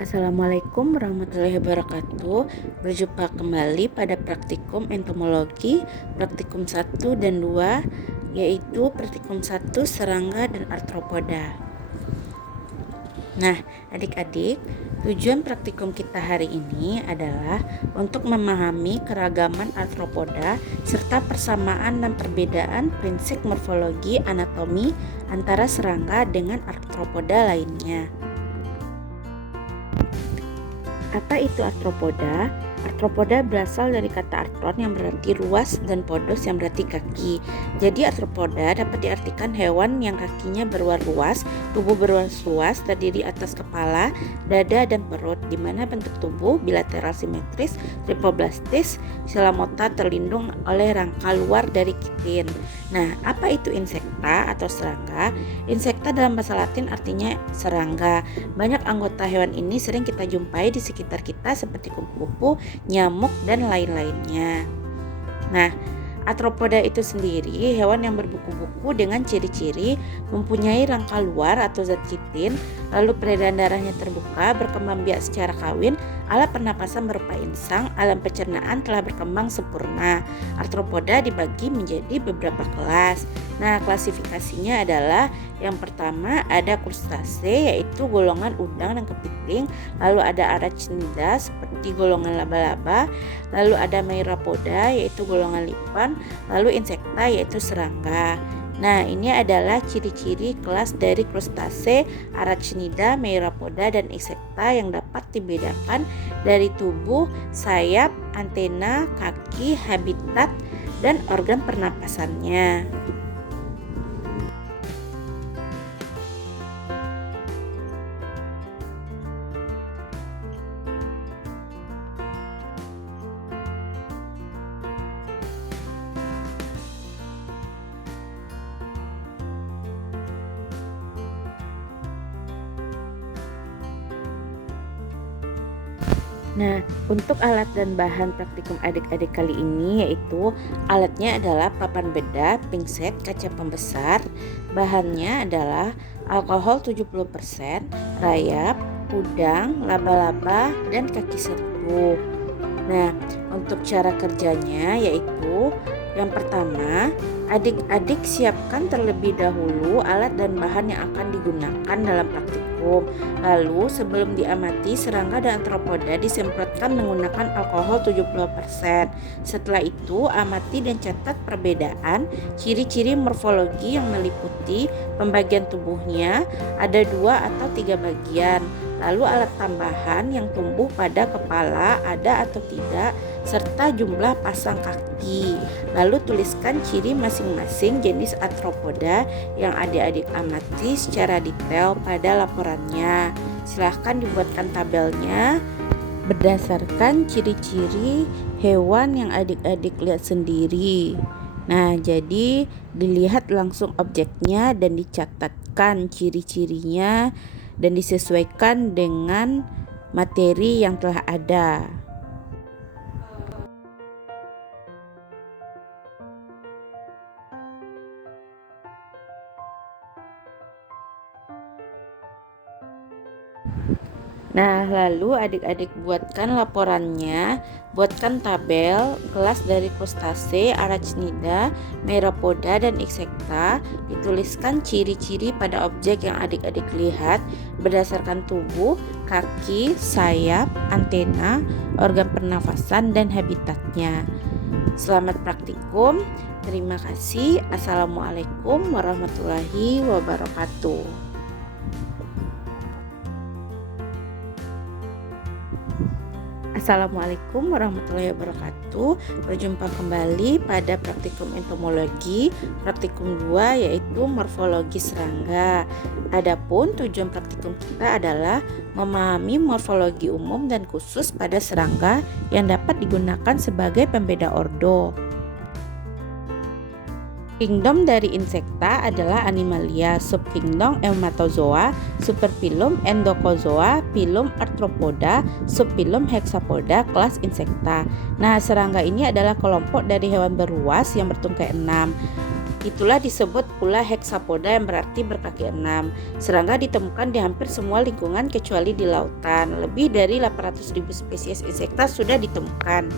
Assalamualaikum warahmatullahi wabarakatuh. Berjumpa kembali pada praktikum entomologi praktikum 1 dan 2, yaitu praktikum 1 serangga dan arthropoda. Nah, adik-adik, tujuan praktikum kita hari ini adalah untuk memahami keragaman arthropoda serta persamaan dan perbedaan prinsip morfologi anatomi antara serangga dengan arthropoda lainnya. Apa itu arthropoda? Arthropoda berasal dari kata arthron yang berarti luas dan podos yang berarti kaki. Jadi arthropoda dapat diartikan hewan yang kakinya berluar luas, tubuh berluar luas, terdiri atas kepala, dada, dan perut, di mana bentuk tubuh bilateral simetris, tripoblastis, silamota terlindung oleh rangka luar dari kitin. Nah, apa itu insekta atau serangga? Insekta dalam bahasa Latin artinya serangga. Banyak anggota hewan ini sering kita jumpai di sekitar kita seperti kupu-kupu, nyamuk, dan lain-lainnya. Nah, arthropoda itu sendiri hewan yang berbuku-buku dengan ciri-ciri mempunyai rangka luar atau zat kitin, lalu peredaran darahnya terbuka, berkembang biak secara kawin, alat pernapasan berupa insang, alam pencernaan telah berkembang sempurna. Arthropoda dibagi menjadi beberapa kelas. Nah, klasifikasinya adalah yang pertama ada krustase, yaitu golongan udang dan kepiting, lalu ada arachnida seperti golongan laba-laba, lalu ada Meirapoda yaitu golongan lipan, lalu insekta yaitu serangga. Nah, ini adalah ciri-ciri kelas dari krustase, arachnida, Meirapoda, dan insekta yang dapat dibedakan dari tubuh, sayap, antena, kaki, habitat, dan organ pernapasannya. Nah, untuk alat dan bahan praktikum adik-adik kali ini yaitu alatnya adalah papan bedah, pinset, kaca pembesar. Bahannya adalah alkohol 70%, rayap, udang, laba-laba, dan kaki serpu. Nah, untuk cara kerjanya yaitu yang pertama, adik-adik siapkan terlebih dahulu alat dan bahan yang akan digunakan dalam praktikum. Lalu sebelum diamati, serangga dan arthropoda disemprotkan menggunakan alkohol 70%. Setelah itu, amati dan catat perbedaan ciri-ciri morfologi yang meliputi pembagian tubuhnya, ada 2 atau 3 bagian. Lalu alat tambahan yang tumbuh pada kepala ada atau tidak, serta jumlah pasang kaki. Lalu tuliskan ciri masing-masing jenis arthropoda yang adik-adik amati secara detail pada laporannya. Silahkan dibuatkan tabelnya berdasarkan ciri-ciri hewan yang adik-adik lihat sendiri. Nah, jadi dilihat langsung objeknya dan dicatatkan ciri-cirinya dan disesuaikan dengan materi yang telah ada. Nah, lalu adik-adik buatkan laporannya, buatkan tabel kelas dari krustase, arachnida, Meirapoda, dan insekta, dituliskan ciri-ciri pada objek yang adik-adik lihat berdasarkan tubuh, kaki, sayap, antena, organ pernafasan, dan habitatnya. Selamat praktikum, terima kasih. Assalamualaikum warahmatullahi wabarakatuh. Assalamualaikum warahmatullahi wabarakatuh. Berjumpa kembali pada praktikum entomologi praktikum 2 yaitu morfologi serangga. Adapun tujuan praktikum kita adalah memahami morfologi umum dan khusus pada serangga yang dapat digunakan sebagai pembeda ordo. Kingdom dari insekta adalah Animalia, subkingdom Ematozoa, superfilum Endocozoa, filum Arthropoda, subfilum Hexapoda, kelas insekta. Nah, serangga ini adalah kelompok dari hewan beruas yang bertungkai 6. Itulah disebut pula hexapoda yang berarti berkaki 6. Serangga ditemukan di hampir semua lingkungan kecuali di lautan. Lebih dari 800.000 spesies insekta sudah ditemukan.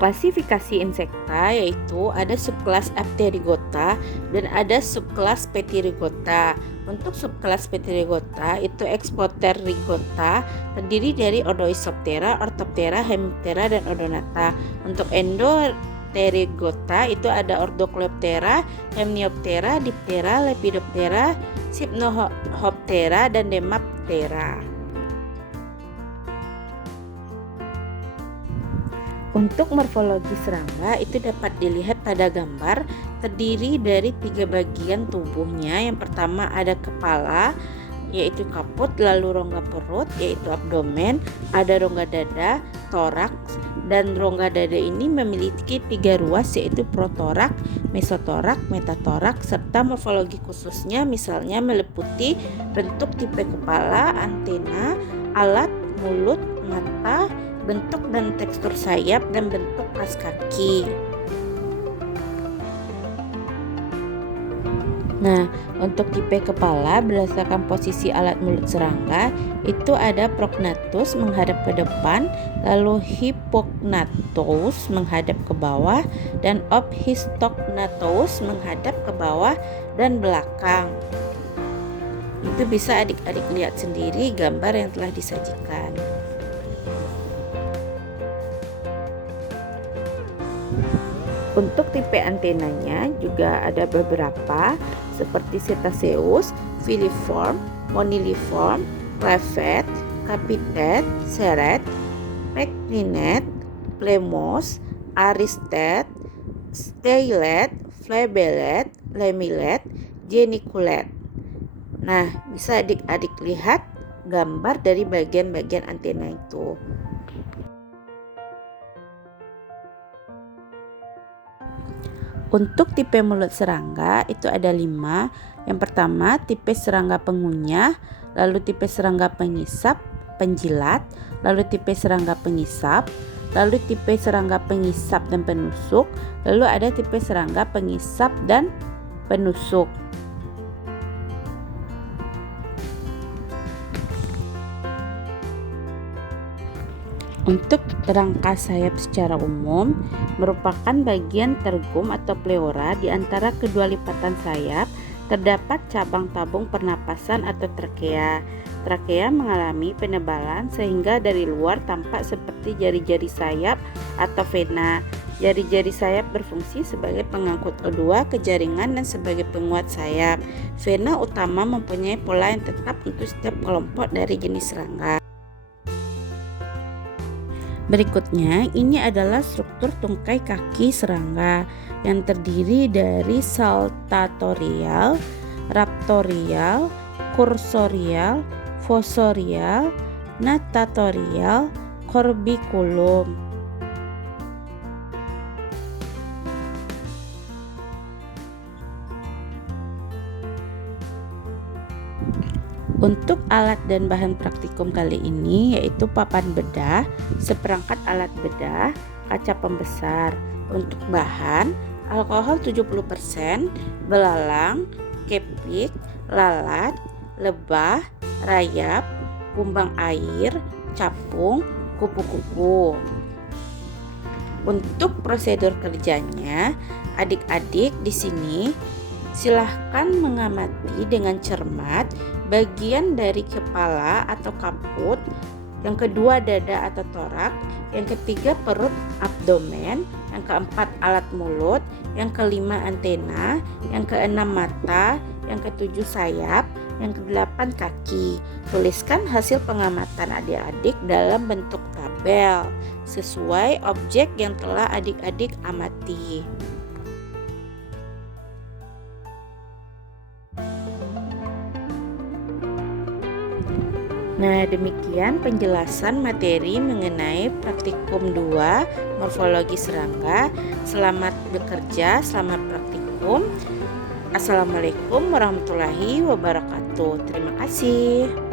Klasifikasi insekta yaitu ada subkelas Apterygota dan ada subkelas Petyrygota. Untuk subkelas Petyrygota itu Exoterygota terdiri dari Odoisoptera, Orthoptera, Hemiptera, dan Odonata. Untuk Endoterygota itu ada Ordocoleoptera, Hymenoptera, Diptera, Lepidoptera, Hypnohoptera, dan Demaptera. Untuk morfologi serangga itu dapat dilihat pada gambar, terdiri dari 3 bagian tubuhnya. Yang pertama ada kepala yaitu kaput, lalu rongga perut yaitu abdomen, ada rongga dada, toraks, dan rongga dada ini memiliki 3 ruas yaitu protorak, mesotorak, metatorak, serta morfologi khususnya misalnya meliputi bentuk tipe kepala, antena, alat, mulut, mata, bentuk dan tekstur sayap, dan bentuk kas kaki. Nah, untuk tipe kepala berdasarkan posisi alat mulut serangga itu ada prognathus menghadap ke depan, lalu hypognathus menghadap ke bawah, dan ophistognathus menghadap ke bawah dan belakang. Itu bisa adik-adik lihat sendiri gambar yang telah disajikan. Untuk tipe antenanya juga ada beberapa seperti Cetaceus, filiform, moniliform, clavet, capitet, seret, pectinet, plemos, aristet, stylet, flabelet, lemilet, geniculet. Nah, bisa adik-adik lihat gambar dari bagian-bagian antena itu. Untuk tipe mulut serangga itu ada 5. Yang pertama tipe serangga pengunyah, lalu tipe serangga pengisap, penjilat, lalu tipe serangga pengisap, lalu tipe serangga pengisap dan penusuk, lalu ada tipe serangga pengisap dan penusuk. Untuk rangka sayap secara umum merupakan bagian tergum atau pleura di antara kedua lipatan sayap. Terdapat cabang tabung pernapasan atau trakea. Trakea mengalami penebalan sehingga dari luar tampak seperti jari-jari sayap atau vena. Jari-jari sayap berfungsi sebagai pengangkut O2 ke jaringan dan sebagai penguat sayap. Vena utama mempunyai pola yang tetap untuk setiap kelompok dari jenis serangga. Berikutnya, ini adalah struktur tungkai kaki serangga yang terdiri dari saltatorial, raptorial, cursorial, fossorial, natatorial, corbiculum. Untuk alat dan bahan praktikum kali ini yaitu papan bedah, seperangkat alat bedah, kaca pembesar. Untuk bahan, alkohol 70%, belalang, kepik, lalat, lebah, rayap, kumbang air, capung, kupu-kupu. Untuk prosedur kerjanya, adik-adik di sini silahkan mengamati dengan cermat bagian dari kepala atau kaput, yang kedua dada atau torak, yang ketiga perut abdomen, yang keempat alat mulut, yang kelima antena, yang keenam mata, yang ketujuh sayap, yang kedelapan kaki. Tuliskan hasil pengamatan adik-adik dalam bentuk tabel sesuai objek yang telah adik-adik amati. Nah, demikian penjelasan materi mengenai praktikum 2 morfologi serangga. Selamat bekerja, selamat praktikum. Assalamualaikum warahmatullahi wabarakatuh. Terima kasih.